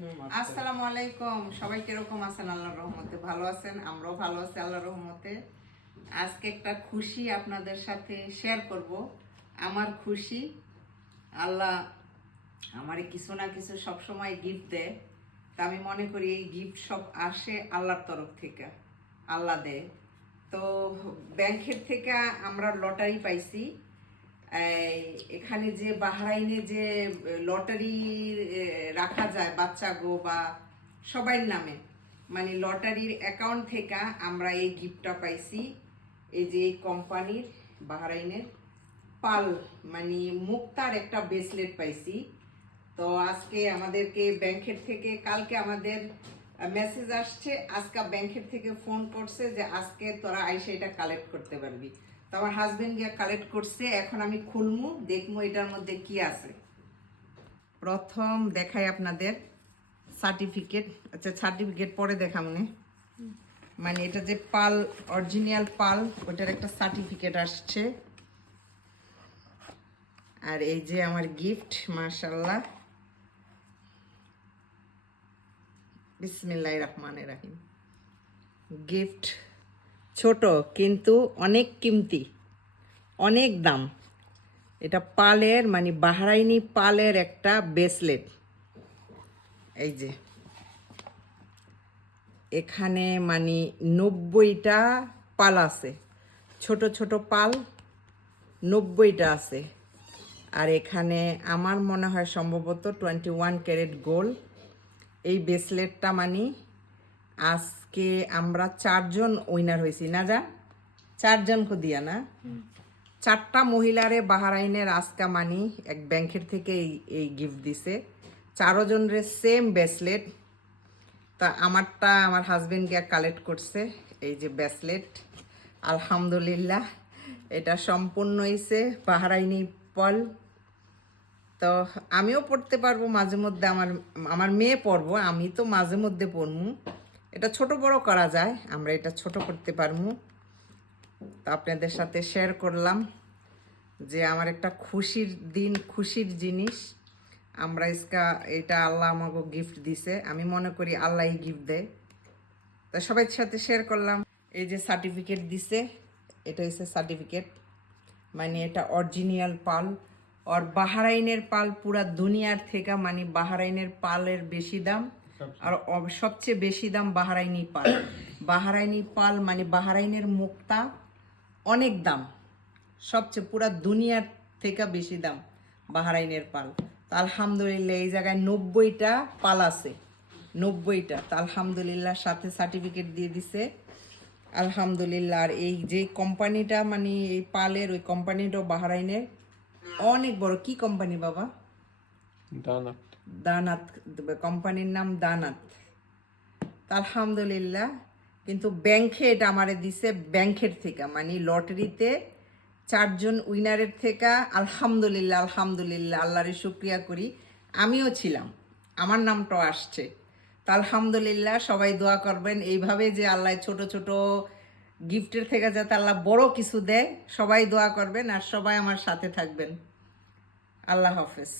আসসালামু আলাইকুম। সবাই কিরকম আছেন? আল্লাহর রহমতে ভালো আছেন? আমরাও ভালো আছি আল্লাহর রহমতে। আজকে একটা খুশি আপনাদের সাথে শেয়ার করব। আমার খুশি, আল্লাহ আমারে কিছু না কিছু সবসময় গিফট দেয়। তা আমি মনে করি এই গিফট সব আসে আল্লাহর তরফ থেকে, আল্লাহ দেয়। তো ব্যাংকের থেকে আমরা লটারি পাইছি। এখানে যে বাহরাইনে যে লটারি রাখা যায় বাচ্চা গো বা সবার নামে, মানে লটারির অ্যাকাউন্ট থেকে আমরা এই গিফটটা পাইছি। এই যে এই কোম্পানির বাহরাইনের পাল মানে মুক্তার একটা ব্রেসলেট পাইছি। তো আজকে আমাদেরকে ব্যাংকের থেকে, কালকে আমাদের মেসেজ আসছে, আজকে ব্যাংকের থেকে ফোন করছে যে আজকে তোরা আইসে এটা কালেক্ট করতে পারবি। তো আমার হাজবেন্ড গিয়ে কালেক্ট করছে, এখন আমি খুলমু, দেখবো এটার মধ্যে কি আছে। প্রথম দেখাই আপনাদের সার্টিফিকেট। আচ্ছা, সার্টিফিকেট পরে দেখামনে, মানে এটা যে পাল, অরিজিনাল পাল, ওটার একটা সার্টিফিকেট আসছে। আর এই যে আমার গিফট, মাশাআল্লাহ, বিসমিল্লাহির রহমানির রহিম। গিফট ছোট কিন্তু অনেক কিমতি, অনেক দাম। এটা পালের মানে বাহরাইনি পালের একটা ব্রেসলেট। এই যে এখানে মানে 90টা পাল আছে, ছোট ছোট পাল 90টা আছে। আর এখানে আমার মনে হয় সম্ভবত 21 ক্যারেট গোল্ড এই ব্রেসলেটটা। মানে আজকে আমরা 4জন উইনার হয়েছি না, যা 4জনকে দিয়া না, 4টা মহিলারে বাহরাইনের আজকা মানি এক ব্যাংকের থেকে এই গিফট দিছে। 4জনের সেম ব্রেসলেট। তা আমারটা আমার হাজবেন্ড গিয়ে কালেক্ট করছে। এই যে ব্রেসলেট, আলহামদুলিল্লাহ, এটা সম্পূর্ণ হয়েছে বাহরাইনি পাল। তো আমিও পড়তে পারবো মাঝে মধ্যে, আমার মেয়ে পরবো, আমি তো মাঝে মধ্যে পরবো। এটা ছোট বড় করা যায়, আমরা এটা ছোট করতে পারবো। তো আপনাদের সাথে শেয়ার করলাম যে আমার একটা খুশির দিন, খুশির জিনিস। আমরা এটা আল্লাহ আমাকে গিফট দিছে, আমি মনে করি আল্লাহই গিফট দেয়। তো সবাই সাথে শেয়ার করলাম। এই যে সার্টিফিকেট দিছে, এটা হচ্ছে সার্টিফিকেট, মানে এটা অরিজিনাল পাল। আর বাহরাইনের পাল পুরা দুনিয়ার থেকে, মানে বাহরাইনের পালের বেশি দাম। আর সবচেয়ে বেশি দাম বাহরাইনি পাল। বাহরাইনি পাল মানে বাহরাইনের মুক্তা, অনেক দাম, সবচেয়ে পুরা দুনিয়ার থেকে বেশি দাম বাহরাইনের পাল। তো আলহামদুলিল্লাহ এই জায়গায় 90টা পাল আছে, 90টা। তো আলহামদুলিল্লাহ সাথে সার্টিফিকেট দিয়ে দিছে, আলহামদুলিল্লাহ। আর এই যে কোম্পানিটা মানে এই পালের, ওই কোম্পানিটাও বাহরাইনের অনেক বড়। কি কোম্পানি বাবা? দানাত। দানাত কোম্পানির নাম, দানাত। আলহামদুলিল্লাহ। কিন্তু ব্যাংকে এটা আমারে দিছে, ব্যাংকের থেকে মানে লটারিতে 4জন উইনারের থেকে। আলহামদুলিল্লাহ, আলহামদুলিল্লাহ, আল্লাহরে শুক্রিয়া করি। আমিও ছিলাম, আমার নামটাও আসছে। তো আলহামদুলিল্লাহ, সবাই দোয়া করবেন এইভাবে যে আল্লাহ ছোট ছোট গিফটের থেকে যাতে আল্লাহ বড় কিছু দেয়। সবাই দোয়া করবেন আর সবাই আমার সাথে থাকবেন। আল্লাহ হাফেজ।